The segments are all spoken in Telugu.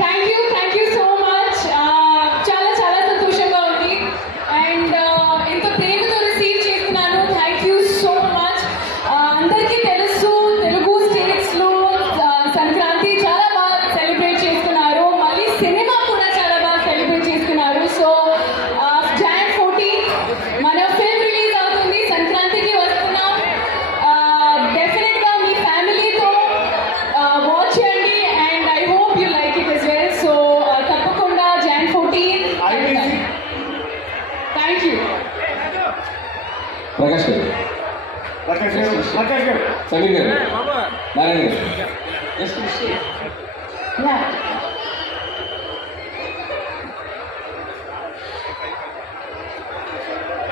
Thank you so much. చాలా చాలా సంతోషంగా ఉంది అండ్ ఇంత ప్రేమతో రిసీవ్ చేస్తున్నాను. Thank you so much. అందరికీ తెలుసు తెలుగు స్టేట్స్లో సంక్రాంతి చాలా బాగా సెలబ్రేట్ చేసుకున్నారు. మళ్ళీ సినిమా కూడా చాలా బాగా సెలబ్రేట్ చేసుకున్నారు. సో Jan 14 మన ఫిల్మ్ రిలీజ్ అవుతుంది. సంక్రాంతికి వస్తున్నాం. డెఫినెట్గా మీ ఫ్యామిలీతో వాచ్ చేయండి and I hope you like it as well. So తప్పకుండా Jan 14. Thank you. Prakash garu, Sameer garu, Narayana garu.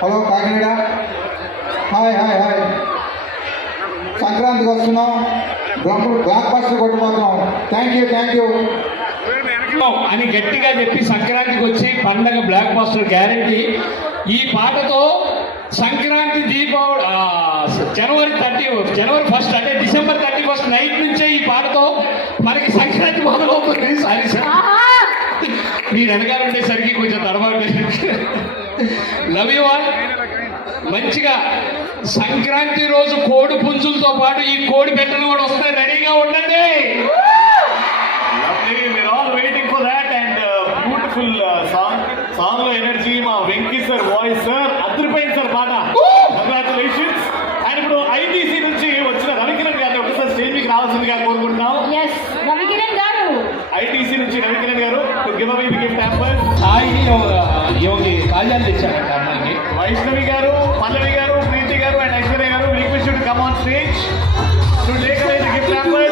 Hello Kakinada, hi hi hi. సంక్రాంతికి వస్తున్నాం, బ్లాక్ బస్టర్ కొట్టుపోతున్నాం. థ్యాంక్ యూ అని గట్టిగా చెప్పి సంక్రాంతికి వచ్చి పండగ బ్లాక్ బస్టర్ గ్యారంటీ. ఈ పాటతో సంక్రాంతి దీపావళి జనవరి 1st అంటే December 31st నైట్ నుంచే ఈ పాటతో మనకి సంక్రాంతి మొదలవుతుంది. సారీ సార్, మీరు వెనకాల ఉండేసరికి కొంచెం తడబాటు. Love you all. మంచిగా సంక్రాంతి రోజు కోడి పుంజులతో పాటు ఈ కోడి పెట్టలు కూడా వస్తాయి. రెడీగా ఉండండి. We're all waiting for that and beautiful song లో ఎనర్జీ మా వెంకీ సార్ వాయిస్ సార్ అదిరిపోయింది సార్ పాట. కంగ్రాచులేషన్స్. అండ్ ఇప్పుడు ఐటీసీ నుంచి వచ్చిన రవికిరణ్ గారిని ఒకసారి స్టేజ్ మీకు రావాల్సిందిగా కోరుకుంటున్నాం. రవికిరణ్ గారు, ఐటీసీ నుంచి రవికిరణ్ గారు to give away the gift hamper. సాయిని యోగి కాజాలు తెచ్చారంట అమ్మాయికి. వైష్ణవి గారు, పల్లవి గారు, ప్రీతి గారు అండ్ ఐశ్వర్య గారు request to come on stage to take away the gift hamper.